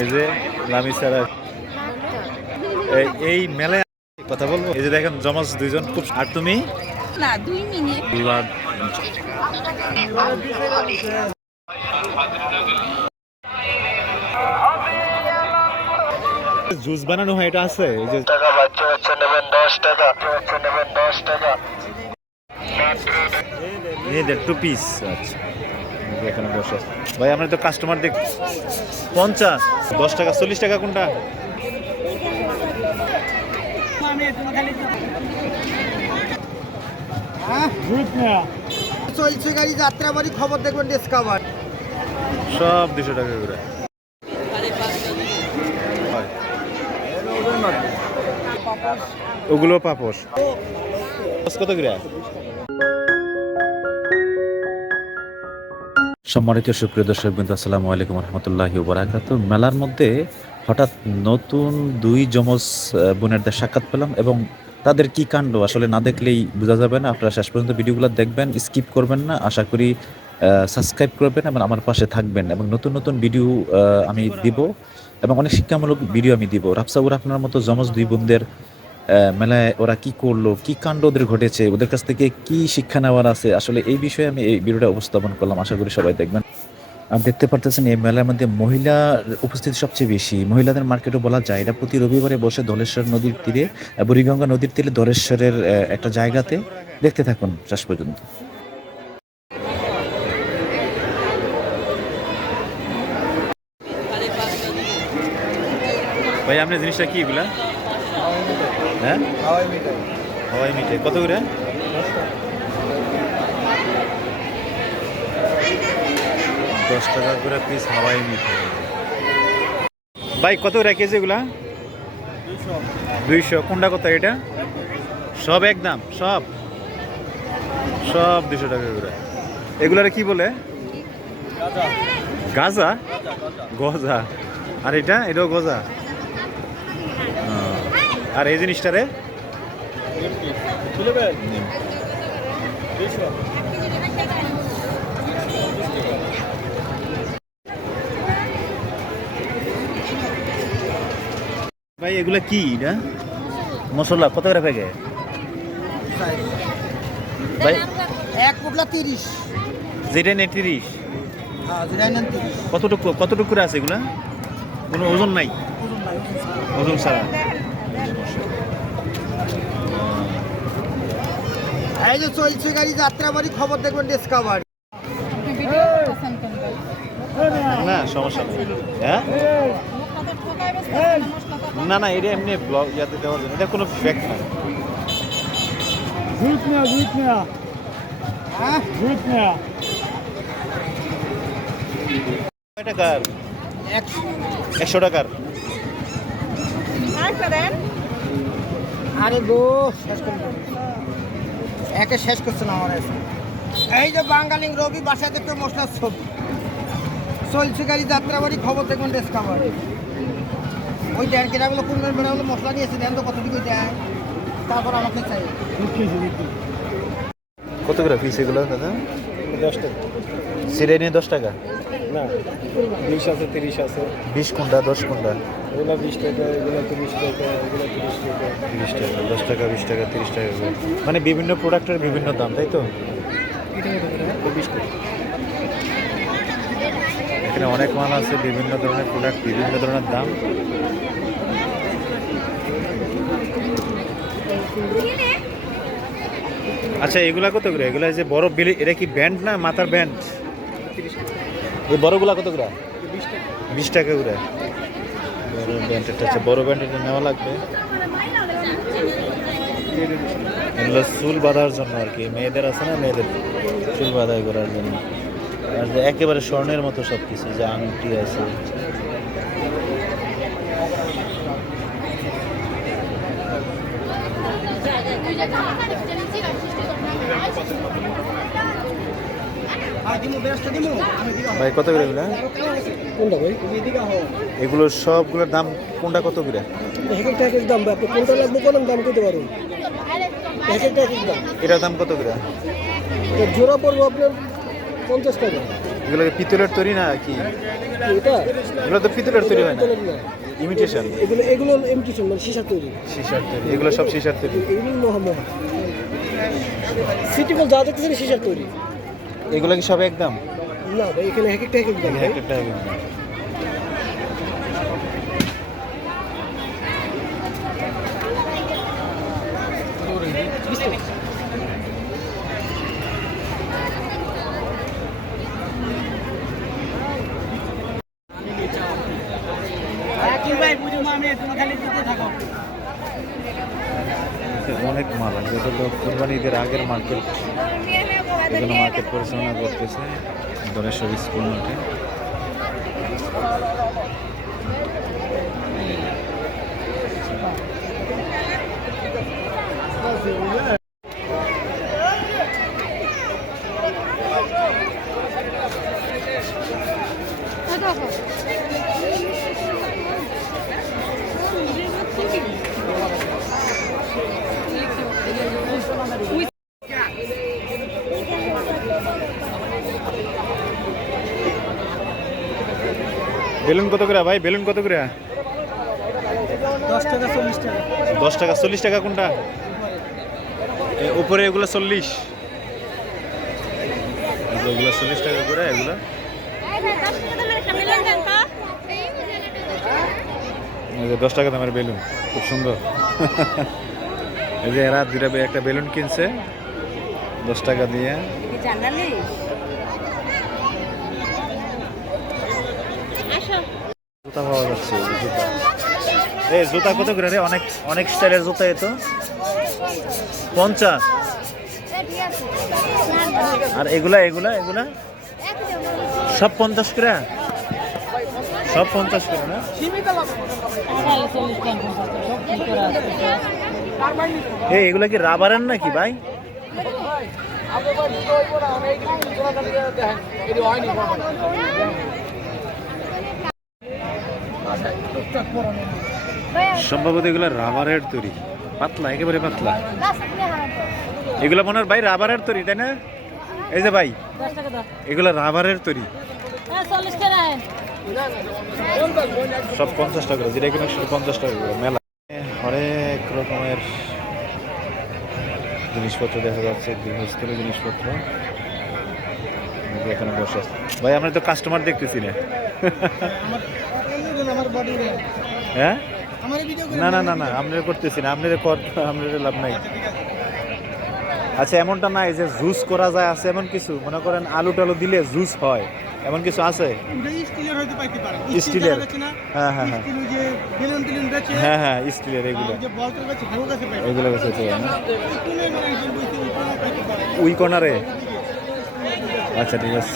এই যে লামি স্যার এই মেলায় কথা বলব? এই যে দেখেন জমাস দুইজন। খুব আর তুমি? না দুই মিনিট। বিবাদ জুস বানানো হয় এটা আছে? এই যে টাকা বাচ্চা বাচ্চা নেবেন দশ টাকা। বাচ্চা নেবেন দশ টাকা। এই দেখ টু পিস আচ্ছা। যে এখানে বসে। ভাই আমরা তো কাস্টমার দেখ পঞ্চাশ। দশ টাকা চল্লিশ টাকা কোনটা? চলছে গাড়ি যাত্রাবাড়ি খবর দেখবেন ডিসকাভার সব দুশো টাকা করে। ওগুলো পাপোশ কত করে? সম্মানিত সুপ্রিয় দর্শক বিন্দু, আসসালামু আলাইকুম রহমতুল্লাহি বরাকাত মেলার মধ্যে হঠাৎ নতুন দুই যমজ বোনেরদের সাক্ষাৎ পেলাম এবং তাদের কি কাণ্ড? আসলে না দেখলেই বোঝা যাবে না। আপনারা শেষ পর্যন্ত ভিডিওগুলো দেখবেন, স্কিপ করবেন না। আশা করি সাবস্ক্রাইব করবেন এবং আমার পাশে থাকবেন এবং নতুন নতুন ভিডিও আমি দিব এবং অনেক শিক্ষামূলক ভিডিও আমি দিব। রাফসাউর আপনার মতো যমজ দুই বোনদের মেলায় ওরা কি করল, কি কাণ্ড ওদের ঘটেছে, ওদের কাছ থেকে কি শিক্ষা নেওয়ার আছে? আসলে এই বিষয়ে আমি এই ভিডিওটা উপস্থাপন করলাম, আশা করি সবাই দেখবেন। আর দেখতে পারতেছেন এই মেলার মধ্যে মহিলার উপস্থিতি সবচেয়ে বেশি। মহিলাদের মার্কেটও বলা যায়। এটা প্রতি রবিবারে বসে ধলেশ্বর নদীর তীরে বুড়িগঙ্গা নদীর তীরে ধলেশ্বরের একটা জায়গাতে দেখতে থাকুন শেষ পর্যন্ত। ভাই, আপনার জিনিসটা কি এগুলা? হ্যাঁ? হাওয়াই মিঠাই। কত করে? দশ টাকা করে পিস হাওয়াই মিঠাই। ভাই কত করে কেজি এগুলা? দুইশো। কোনটা কত এটা? সব একদম সব। সব দুশো টাকা করে। এগুলারে কি বলে? গাজা? গজা। আর এটা? এটাও গজা। আর এই জিনিসটারে? ভাই এগুলা কি না মশলা কত করে প্যাকেট? ভাই এক পুটলা তিরিশ। যেটা নেই তিরিশ। হ্যাঁ তিরিশ। কতটুকু কতটুকু করে আছে এগুলা? কোনো ওজন নাই? ওজন ছাড়া। এই যে চলছে গাড়ি যাত্রাবাড়ি খবর দেখবেন ডিসকাভার ভিডিও না সমস্যা নেই। হ্যাঁ? না না এটা এমনি ব্লগ ইয়াতে দেওয়ার জন্য এটা কোনো ফ্যাক্ট না। হ্যাঁ? কয় টাকার একশো। একশো টাকার। আরে গো শেষ করে। একে শেষ করছে না আমার। এই যে বাঙালি রবি বাসায় দেখতে মশলার ছবি। চলছে গাড়ি যাত্রাবাড়ি খবর দেখবেন ডিসকাভার ওই ড্যান কেটাগুলো কোন বেড়াগুলো মশলা নিয়েছে দেন তো কত দিকে দেয় তারপর আমাকে চাই। কত করে পিস এগুলো দাদা? দশ টাকা। সিরে নিয়ে দশ টাকা? না বিশ আছে তিরিশ আছে। বিশ কোনটা দশ কোনটা এগুলো বিশ টাকা এগুলো তিরিশ টাকা এগুলো তিরিশ টাকা। তিরিশ টাকা দশ টাকা বিশ টাকা তিরিশ টাকা। মানে বিভিন্ন প্রোডাক্টের বিভিন্ন দাম তাই তো? বিশ টাকা। এখানে অনেক মাল আছে বিভিন্ন ধরনের প্রোডাক্ট বিভিন্ন ধরনের দাম। আচ্ছা এগুলা কত করে? এগুলা যে বড় বিলি এটা কি ব্যান্ড না মাথার ব্যান্ড? এই বড়গুলা কত করে? বিশ টাকা করে। বড় ব্যান্ডেরটা আছে বড় ব্যান্ডেরটা নেওয়া লাগবে। এগুলো চুল বাঁধার জন্য আর কি মেয়েদের আছে না মেয়েদের চুল বাঁধাই করার জন্য। আর যে একেবারে স্বর্ণের মতো সব কিছু যে আংটি আছে আর দিমু বেরস্তা দিমু আমি দিগা ভাই কত করে এগুলো? কোনটা ভাই? এগুলো সবগুলোর দাম কোনটা কত করে? এক একটা এক এক দাম আপনি কোনটা লাগবে কোন দাম করতে পারুন এক একটা এক এক দাম। এটার দাম কত করে? জোড়া পড়ব আপনার পঞ্চাশ টাকা। এগুলো পিতলের তৈরি না কি? এটা? এগুলো তো পিতলের তৈরি হয় না? ইমিটেশন এগুলো এগুলো ইমিটেশন মানে সীসা তৈরি। সিসার তৈরি এগুলো সব সিসার তৈরি। এগুলো মহা মহা। সিটি গোল যা দেখতেছেন সীসার তৈরি। এগুলো কি সব একদম? না ভাই এখানে এক একটা এক এক দাম ভাই। এক একটা একদম অনেক মাল আছে এটা কোরবানি ঈদের আগের মার্কেট পরিচালনা করতেছে দরেশ্বর স্কুল মাঠে বেলুন কত করে ভাই? বেলুন কত করে? দশ টাকা চল্লিশ টাকা। কোনটা? উপরে এগুলো চল্লিশ। এগুলো চল্লিশ টাকা করে এগুলো। দশ টাকা দামের বেলুন খুব সুন্দর। এই যে এরা দুটা একটা বেলুন কিনছে। দশ টাকা দিয়ে। জুতা পাওয়া যাচ্ছে জুতা। এই জুতা কত করে রে? অনেক অনেক স্টাইলের জুতা এ তো। পঞ্চাশ। আর এগুলা এগুলা এগুলা? সব পঞ্চাশ করে? সব পঞ্চাশ করে না? এই, এগুলা কি রাবারের নাকি ভাই? সম্ভবত এগুলো রাবারের তৈরি। পাতলা একেবারে পাতলা। এগুলো মনে হয় ভাই রাবারের তৈরি তাই না? এই যে ভাই এগুলো রাবারের তৈরি। সব পঞ্চাশ টাকা করে যেটা কিনা সব পঞ্চাশ টাকা করে। মেলা। হরেক রকমের জিনিসপত্র দেখা যাচ্ছে গৃহস্থলের জিনিসপত্র। এখানে বসে আছে। ভাই আমরা তো কাস্টমার দেখতেছি না। হ্যাঁ? না না না না আপনারা করতেছি না আপনাদের কর আপনাদের লাভ নাই। আচ্ছা এমনটা নাই যে জুস করা যায় আছে এমন কিছু? মনে করেন আলু টালু দিলে জুস হয় এমন কিছু আছে? স্টিলের হ্যাঁ হ্যাঁ হ্যাঁ। হ্যাঁ হ্যাঁ স্টিলের এগুলো। এগুলো উই কর্নারে? আচ্ছা ঠিক আছে।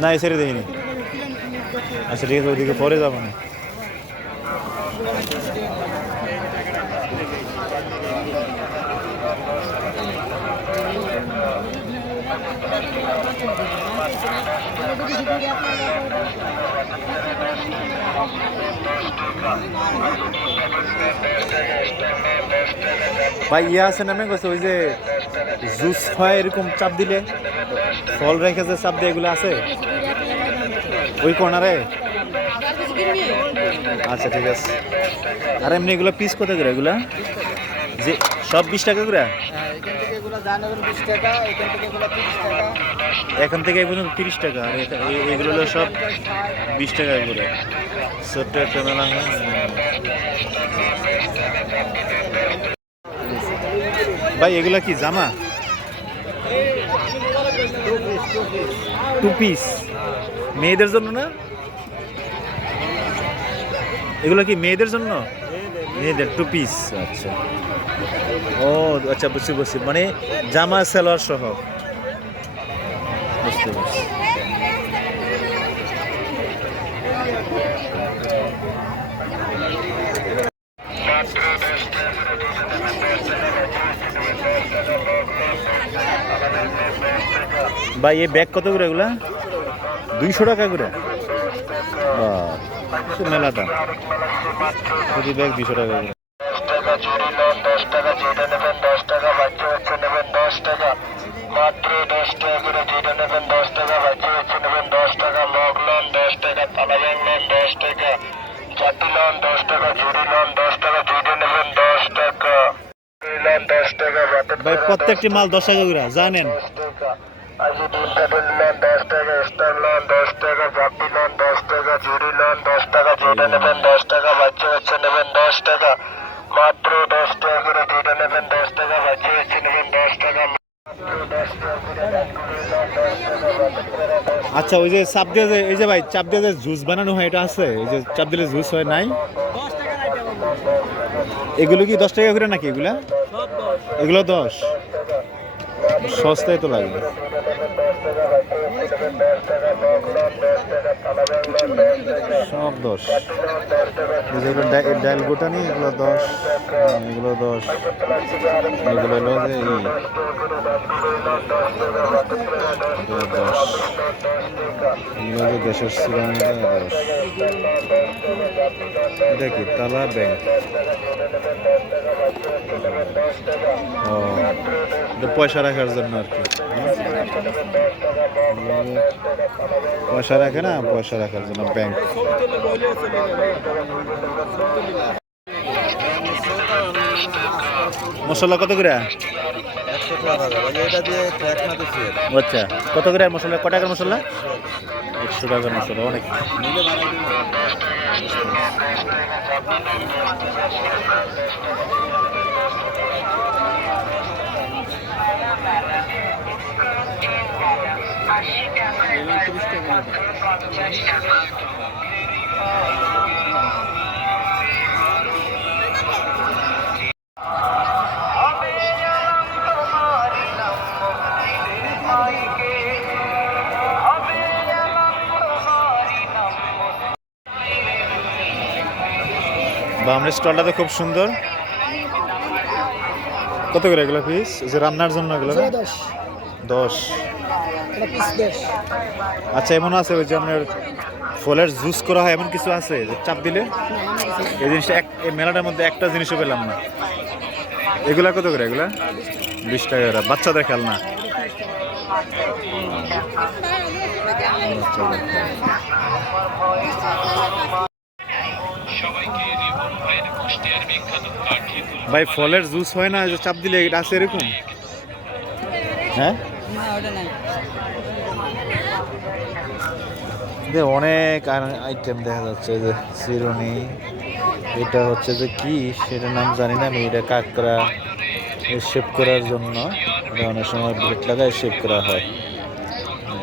না এই ছেড়ে দেখিনি আচ্ছা ঠিক আছে ওইদিকে পরে যাব না ভাই ইয়ে আছে নামে গেছে ওই যে জুস হয় এরকম চাপ দিলে ফল রেখে যে চাপ দিয়ে এগুলো আছে? ওই কর্নারে আচ্ছা ঠিক আছে। আর এমনি এগুলো পিস কত করে এগুলা? যে সব বিশ টাকা করে? এখান থেকে এই পর্যন্ত তিরিশ টাকা। আর এগুলো হলো সব বিশ টাকা করে। ছোট্ট একটা মেলা ভাই, এগুলা কি জামা? টু পিস মেয়েদের জন্য না? এগুলো কি মেয়েদের জন্য? মেয়েদের টু পিস আচ্ছা। ও আচ্ছা বুঝছি বুঝছি। মানে জামা, সালোয়ার সহ। বুঝতে পারছি। ভাই, এই ব্যাগ কত করে এগুলা? দুইশো টাকা করে। মেলা দাম। প্রতি ব্যাগ দুইশো টাকা করে। প্রত্যেকটি মাল দশ টাকা করে, জানেন? আজ ডিম কাটল লোন দশ টাকা স্টার লোন দশ টাকা চারটি লোন দশ টাকা ঝুড়ি লোন দশ টাকা যেটা নেবেন দশ টাকা বাচ্চা বাচ্চা নেবেন দশ টাকা। মাত্র দশ টাকা করে যেটা নেবেন দশ টাকা বাচ্চা বাচ্চা নেবেন দশ টাকা। আচ্ছা ওই যে চাপ দিয়ে যে এই যে ভাই চাপ দিয়ে যে জুস বানানো হয় এটা আছে? এই যে চাপ দিলে জুস হয় নাই? এগুলো কি দশ টাকা করে নাকি এগুলা? এগুলো দশ। সস্তায় তো লাগে। সব দশ। এই যে এগুলো ডা- গোটা নেই এগুলো দশ এগুলো দশ। এগুলো হলো যে দশ। এগুলো যে দেশের সিরামিকা দশ। এটা কি? তালা ব্যাংক। ও পয়সা রাখার জন্য আর কি। পয়সা রাখে না, পয়সা রাখার জন্য ব্যাংক মশলা কত করে? আচ্ছা কত করে মশলা? কত টাকার মশলা? একশো টাকার মশলা, অনেক। বামরের স্টলটা তো খুব সুন্দর। কত করে এগুলো পিস যে রান্নার জন্য এগুলো দশ। আচ্ছা এমন আছে ওই যে আপনার ফলের জুস করা হয়, এমন কিছু আছে যে চাপ দিলে? এই জিনিসটা এক এই মেলাটার মধ্যে একটা জিনিসও পেলাম না। এগুলা কত করে এগুলা? বিশ টাকা করে। বাচ্চাদের খেলনা। ভাই, ফলের জুস হয় না যে চাপ দিলে এটা আছে এরকম? হ্যাঁ? যে অনেক আইটেম দেখা যাচ্ছে যে চিরুনি এটা হচ্ছে যে কি সেটার নাম জানি না আমি এটা কাঁকড়া শেপ করার জন্য। এটা অনেক সময় ব্লেড লাগায় শেপ করা হয়।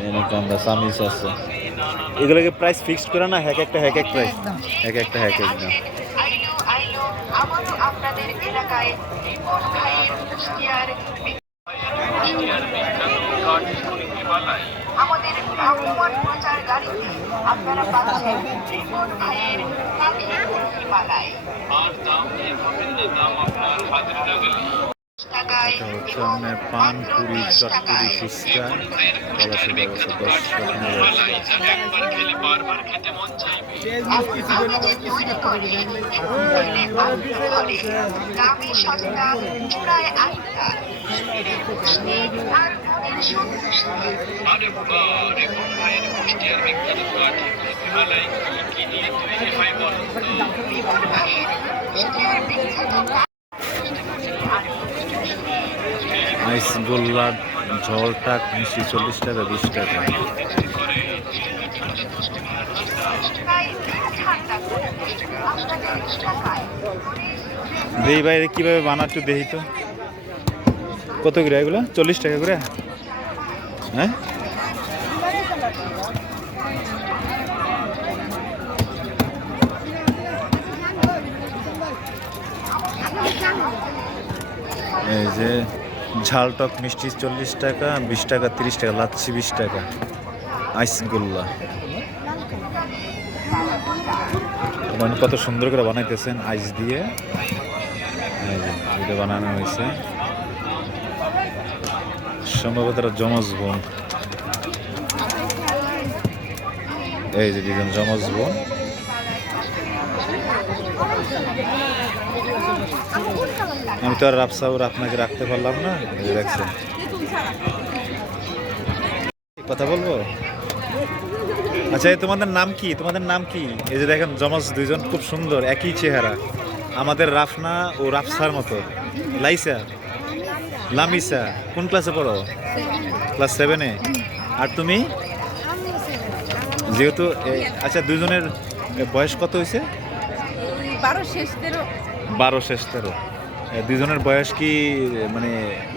এরকম আমরা সামিস আছে। এগুলোকে প্রাইস ফিক্সড করা না এক একটা এক এক প্রাইস এক একটা এক এক দাম। আপনার পান পুরি চটপুরি। ফুচকা পলাশি ব্যবস্থা দশ রকমের ব্যবস্থা আমাদের তৈরি করে মূল্যে আনতে হবে দামে সস্তা চূড়ায় আস্থা শরীরের পুষ্টি আর মনের সন্তুষ্টি বিপুল ভাইয়ের কুষ্টিয়ার বিখ্যাত আইস গোল্লা ঝড়টাক মিষ্টি চল্লিশ টাকা, বিশ টাকা। দেই বাইরে কীভাবে বানাচ্ছ দেহি তো। কত করে এগুলো? চল্লিশ টাকা করে? হ্যাঁ? এই ঝাল ঝালটক মিষ্টি চল্লিশ টাকা বিশ টাকা তিরিশ টাকা লাচ্ছি বিশ টাকা। আইসগোল্লা। মানে কত সুন্দর করে বানাইতেছেন আইস দিয়ে। যে, এটা বানানো হয়েছে। সম্ভবত যমজ বোন। এই যে দুজন যমজ বোন। আমি তো আর রাফসাউর আপনাকে রাখতে পারলাম না। দেখছেন। কথা বলব? আচ্ছা এই তোমাদের নাম কি? তোমাদের নাম কি? এই যে দেখেন জমজ দুইজন খুব সুন্দর একই চেহারা। আমাদের রাফনা ও রাফসার মতো। লাইসা? লামিসা? কোন ক্লাসে পড়ো? ক্লাস সেভেনে আর তুমি? যেহেতু আচ্ছা দুজনের বয়স কত হয়েছে? বারো শেষ তেরো। বারো শেষ তেরো। দুজনের বয়স কি মানে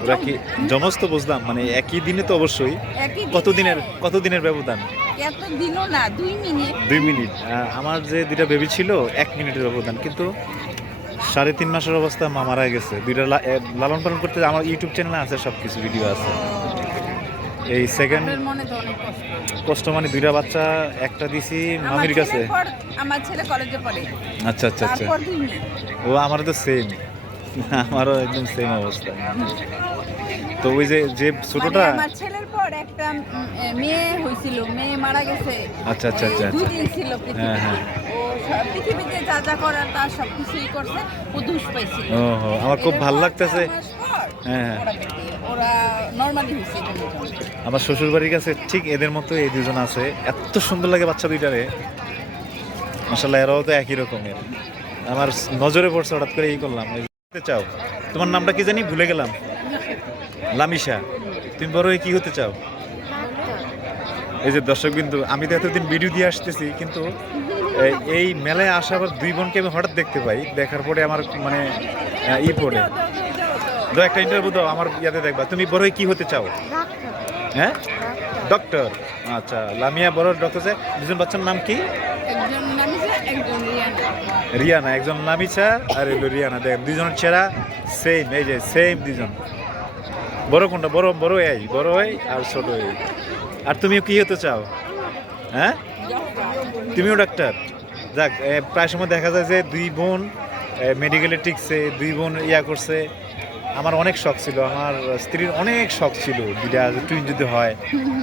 ওরা কি জমজ তো বুঝলাম মানে একই দিনে তো অবশ্যই। একই কত দিনে দিনের কত দিনের ব্যবধান? দিনও না দুই মিনিট। দুই মিনিট। আমার যে দুইটা বেবি ছিল এক মিনিটের ব্যবধান কিন্তু সাড়ে তিন মাসের অবস্থা মা মারা গেছে। দুইটা লালন পালন করতে আমার ইউটিউব চ্যানেলে আছে সব কিছু ভিডিও আছে এই সেকেন্ড মনে কষ্ট। মানে দুইটা বাচ্চা একটা দিছি মামির কাছে। আমার ছেলে কলেজে পড়ে। আচ্ছা আচ্ছা আচ্ছা। ও আমার তো সেম আমারও একদম সেম অবস্থা। তো ওই যে যে ছোটটা মানে আমার ছেলের পর একটা মেয়ে মেয়ে মারা গেছে। আচ্ছা, আচ্ছা, আচ্ছা, আচ্ছা। ছিল পৃথিবীতে হ্যাঁ, হ্যাঁ। ও পৃথিবীতে যা যা করার তার সব কিছুই করছে। ও দুষ পাইছিল। ও হো, আমার খুব ভালো লাগতেছে। হ্যাঁ, হ্যাঁ। ওরা নর্মালি হয়েছে আমার শ্বশুর বাড়ির কাছে ঠিক এদের মতো এই দুজন আছে। এত সুন্দর লাগে বাচ্চা দুইটারে। মাসাল্লাহ এরাও তো একই রকমের। আমার নজরে পড়ছে হঠাৎ করে এই করলাম। এই যে চাও? তোমার নামটা কি জানি? ভুলে গেলাম। লামিশা। তুমি বড় হয়ে কি হতে চাও? এই যে দর্শক বিন্দু আমি তো এতদিন ভিডিও দিয়ে আসতেছি কিন্তু এই- এই মেলায় আসা আবার দুই বোনকে আমি হঠাৎ দেখতে পাই। দেখার পরে আমার মানে ই পড়ে। দু একটা ইন্টারভিউ দাও আমার ইয়াতে দেখবা। তুমি বড় হয়ে কি হতে চাও? হ্যাঁ? ডক্টর। আচ্ছা লামিয়া বড় ডক্টর যে দুজন বাচ্চার নাম কি? একজন নামিছে একজন রিয়ানা। রিয়ানা একজন নামিছা আর এলো রিয়ানা। দেখেন দুজনের চেহারা সেম এই যে সেম দুজন বড় কোনটা? বড় বড় এই বড় এই আর ছোট এই। আর তুমিও কি হতে চাও? হ্যাঁ? তুমিও ডাক্তার? যাক প্রায় সময় দেখা যায় যে দুই বোন মেডিকেলে টিকছে দুই বোন ইয়া করছে আমার অনেক শখ ছিল, আমার স্ত্রীর অনেক শখ ছিল, দুইটা টুইন যদি হয়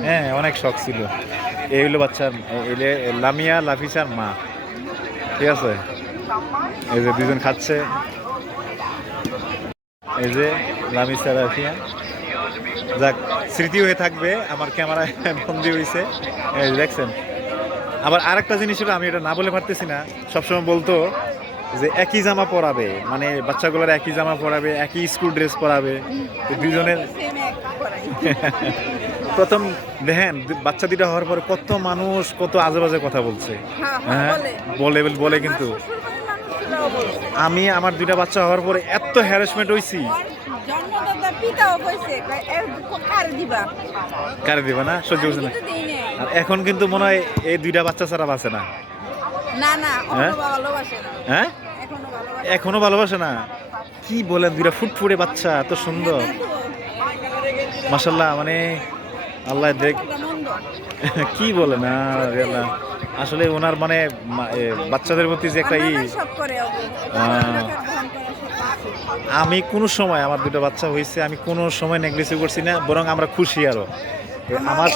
হ্যাঁ অনেক শখ ছিল। এই হলো বাচ্চার এলে লামিয়া লাফিসার মা, ঠিক আছে? এই যে দুজন খাচ্ছে। এই যে লামিসা, লাফিয়া। যাক, স্মৃতি হয়ে থাকবে, আমার ক্যামেরায় বন্দি হয়েছে দেখছেন, আবার আরেকটা জিনিস হলো, আমি এটা না বলে পারতেছি না, সবসময় বলতো যে একই জামা পরাবে মানে বাচ্চাগুলোর একই জামা পরাবে একই স্কুল ড্রেস পরাবে দুজনের প্রথম দেখেন বাচ্চা দুটা হওয়ার পরে কত মানুষ কত আজে বাজে কথা বলছে। হ্যাঁ, হ্যাঁ, হ্যাঁ? বলে। বলে কিন্তু। আমি আমার দুইটা বাচ্চা হওয়ার পরে এত হ্যারাসমেন্ট হয়েছি কার দিবা? না? সহ্য করছে না। আর এখন কিন্তু মনে হয় এই দুইটা বাচ্চা ছাড়া বাঁচে না। না না। হ্যাঁ? এখনও ভালোবাসে না কি বলেন দুইটা ফুটফুটে বাচ্চা এত সুন্দর মাসাল্লাহ মানে আল্লাহ দেখ কি বলে না। আসলে ওনার মানে বাচ্চাদের প্রতি যে একটা ই। আমি কোনো সময় আমার দুটো বাচ্চা হয়েছে আমি কোনো সময় নেগলেসি করছি না বরং আমরা খুশি আরও আমার।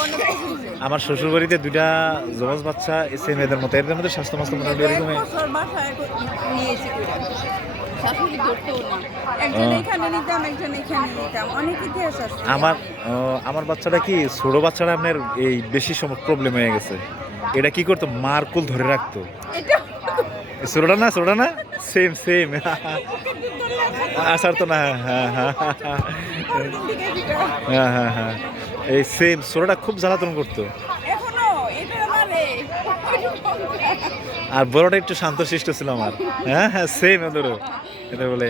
আমার শ্বশুর বাড়িতে দুইটা জমজ বাচ্চা সেম এদের মতো। এদের মধ্যে স্বাস্থ্য মাস্ত মোটামুটি এক এরকমই আমার আমার বাচ্চাটা কি ছোট বাচ্চাটা আপনার এই বেশি সময় প্রবলেম হয়ে গেছে। এটা কি করতো? মার কুল ধরে রাখতো। ছোটটা না ছোটটা না? সেম সেম আসার তো না হ্যাঁ হ্যাঁ হ্যাঁ। হ্যাঁ হ্যাঁ হ্যাঁ। এই সেম ছোটটা খুব জ্বালাতন করতো। মানে আর বড়টা একটু শান্তশিষ্ট ছিল আমার। হ্যাঁ হ্যাঁ সেম ওদেরও এটা বলে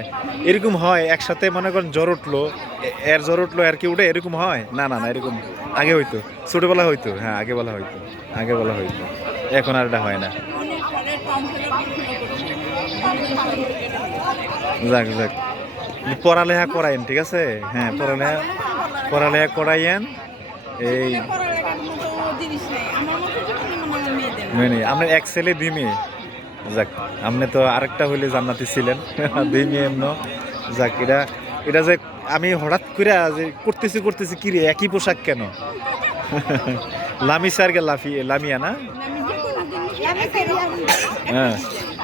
এরকম হয় একসাথে মনে করেন জ্বর উঠল এর জ্বর উঠল আর কি উঠে এরকম হয়? না না না এরকম আগে হইতো। ছোটবেলা হইতো হ্যাঁ আগে বলা হইতো আগে বলা হইতো। এখন আর এটা হয় না। যাক যাক। পড়ালেখা করাইন ঠিক আছে? হ্যাঁ পড়ালেখা পড়ালেখা করাইয়েন। এই। মানে আমরা এক ছেলে দুই মেয়ে। যাক আপনি তো আরেকটা হইলে জান্নাতি ছিলেন। দুই মেয়ে এমন। যাক এটা এটা যে আমি হঠাৎ করে যে করতেছি করতেছি কি রে একই পোশাক কেন? লামি স্যার গে লাফি লামিয়া না? হ্যাঁ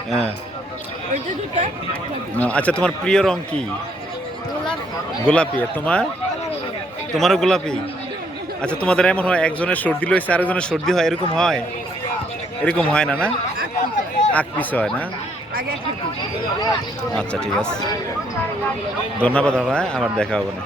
হ্যাঁ। আচ্ছা তোমার প্রিয় রং কি? গোলাপি। তোমার? তোমারও গোলাপি? আচ্ছা তোমাদের এমন হয় একজনের সর্দি লইছে, আরেকজনের সর্দি হয়, এরকম হয়? এরকম হয় না না? আগ পিছু হয় না? আচ্ছা ঠিক আছে। ধন্যবাদ বাবা, আবার দেখা হবে না।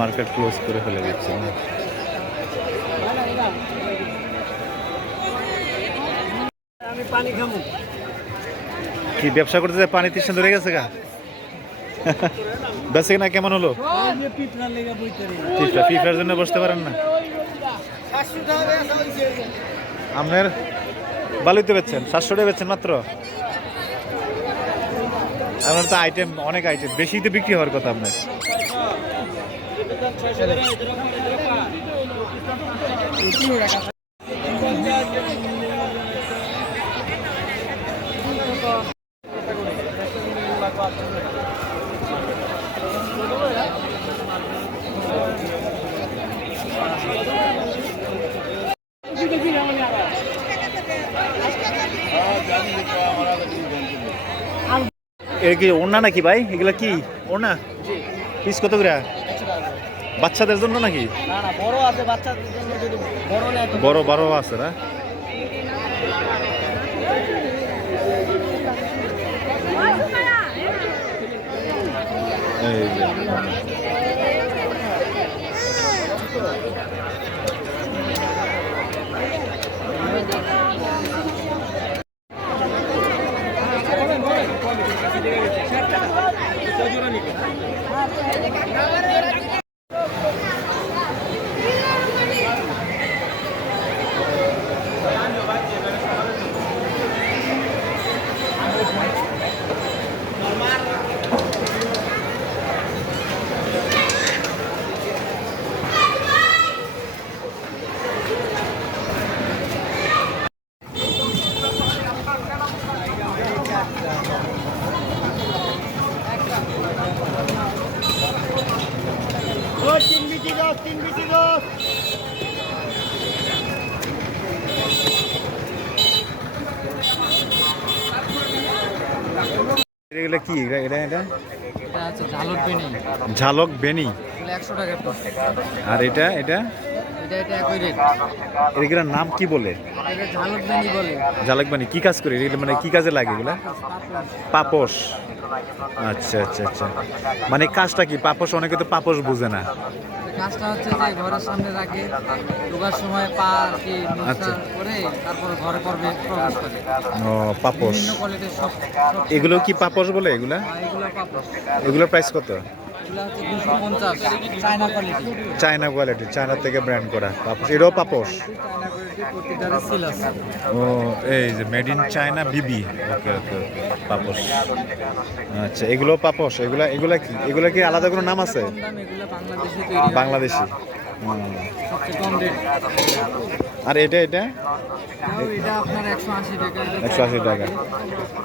মার্কেট ক্লোজ করে ফেলে দিচ্ছে। কি ব্যবসা করতে পানি তৃষ্ণা ধরে গেছে গা। বেসে না কেমন হলো? ফিফার জন্য বসতে পারেন না। বেচা আপনার বালুতে বেচছেন সাতশো টাকা বেচছেন মাত্র? আপনার তো আইটেম অনেক আইটেম বেশি তো বিক্রি হওয়ার কথা আপনার। কি ওড়না নাকি ভাই? এগুলা কি? ওড়না? পিস কত করে? বাচ্চাদের জন্য নাকি? বড় বড় আছে না? এই যে। তিন বিটি দশ তিন বিটি দশ এগুলা কি? এটা এটা এটা? এটা ঝালর পেনি ঝালক বেনি। একশো টাকা আর এটা এটা? এটা এটা এগুলার নাম কি বলে? এটা ঝালর পেনি বলে। ঝালক বেনি। কি কাজ করে? এটা মানে কি কাজে লাগে এগুলা? পাপোশ। আচ্ছা আচ্ছা আচ্ছা। মানে কাজটা কি? পাপোশ অনেকে তো পাপোস বুঝে না। কাজটা হচ্ছে যে ঘরের সামনে রাখে ঢোকার সময় পা আর কি আচ্ছা। করে তারপর ঘরে করবে প্রবেশ করে। ও পাপস এগুলো কি পাপস বলে এগুলা? এগুলো পাপড় এগুলোর প্রাইস কত? চায়না কোয়ালিটি চায়না থেকে ব্র্যান্ড করা। পাপোশ এটাও পাপোশ? ও এই যে মেড ইন চায়না বিবি। ওকে ওকে পাপোশ। আচ্ছা এগুলো পাপোশ এগুলা এগুলা কি এগুলা কি আলাদা কোনো নাম আছে? বাংলাদেশে আর এটা এটা? একশো আশি টাকা।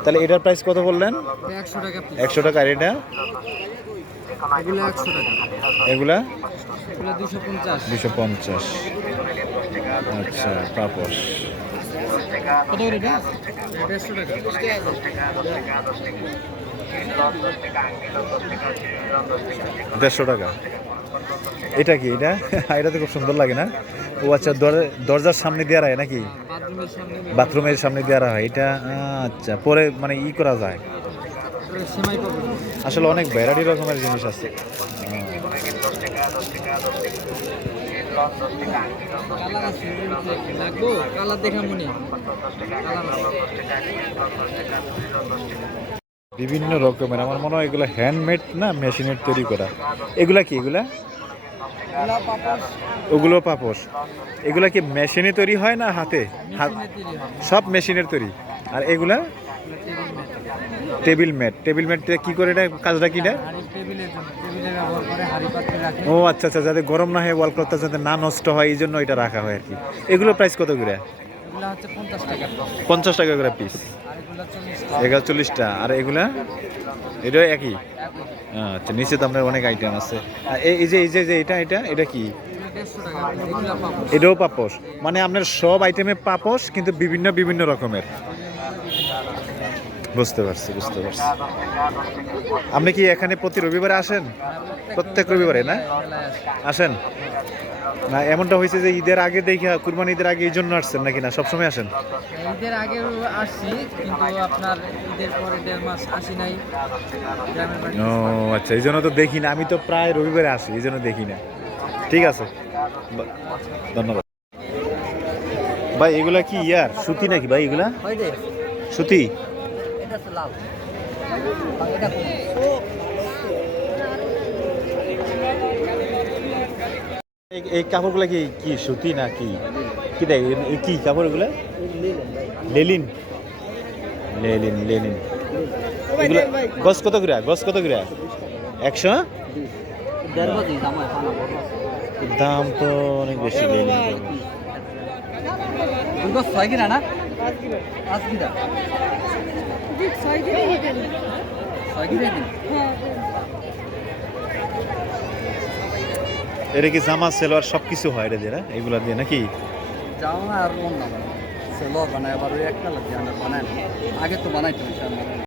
তাহলে এটার প্রাইস কত বললেন? একশো টাকা একশো টাকা আর এটা? এগুলো দুশো পঞ্চাশ। আচ্ছা এটা? দেড়শো টাকা। এটা কি এটা? এটা তো খুব সুন্দর লাগে না? ও আচ্ছা দর- দরজার সামনে দেওয়া হয় নাকি? বাথরুমের সামনে দেওয়া হয় এটা আচ্ছা পরে মানে ই করা যায়। আসলে অনেক ভ্যারাইটি রকমের জিনিস আছে। বিভিন্ন রকমের, আমার মনে হয় এগুলো হ্যান্ডমেড না মেশিনের তৈরি করা। এগুলা কি, এগুলা? ওগুলো পাপোশ। এগুলা কি মেশিনে তৈরি হয় না হাত? সব মেশিনের তৈরি। আর এগুলা? টেবিল ম্যাট টেবিল ম্যাটটা কি করে এটা কাজটা কি না ও আচ্ছা আচ্ছা যাতে গরম না হয় ওয়াল ক্লথটা যাতে না নষ্ট হয় এই জন্য এটা রাখা হয় আর কি। এগুলো প্রাইস কত করে? পঞ্চাশ টাকা করে পিস এগুলা চল্লিশটা আর এগুলা? এটা একই? আচ্ছা নিচে তো আপনার অনেক আইটেম আছে। আর এই যে এই যে যে এটা এটা এটা কি? এটাও পাপোশ। মানে আপনার সব আইটেমে পাপোশ কিন্তু বিভিন্ন বিভিন্ন রকমের। বুঝতে পারছি বুঝতে পারছি। আপনি কি এখানে প্রতি রবিবারে আসেন? প্রত্যেক রবিবারে না? আসেন? না এমনটা হয়েছে যে ঈদের আগে দেখে কুরবানি ঈদের আগে এই জন্য আসছেন নাকি না? সবসময় আসেন? ঈদের আগে আসছি কিন্তু আপনার ঈদের পরে দেড় মাস আসি নাই। ও আচ্ছা এই জন্য তো দেখি না। আমি তো প্রায় রবিবারে আসি এই জন্য দেখি না। ঠিক আছে। ধন্যবাদ। ভাই এগুলা কি ইয়ার? সুতি নাকি ভাই এগুলা? সুতি? লাল এটা এই- এই কাপড়গুলো কি কি সুতি না কি? কি দেখ কি কাপড় এগুলো লেলিন। লেলিন লেলিন। এগুলো গছ কত করে? গছ কত করে? একশো বড় দাম তো অনেক বেশি লেলিন ছয় কিনা না? পাঁচ কিনা ছয় কিনা এটা কি জামা সেলোয়ার সব কিছু হয় এটা দিয়ে না? এগুলা দিয়ে নাকি? জামা আর অন্য সেলোয়ার বানায় আবার ওই একটা লাগে আমরা বানাই আগে তো বানাইতো ইনশাআল্লাহ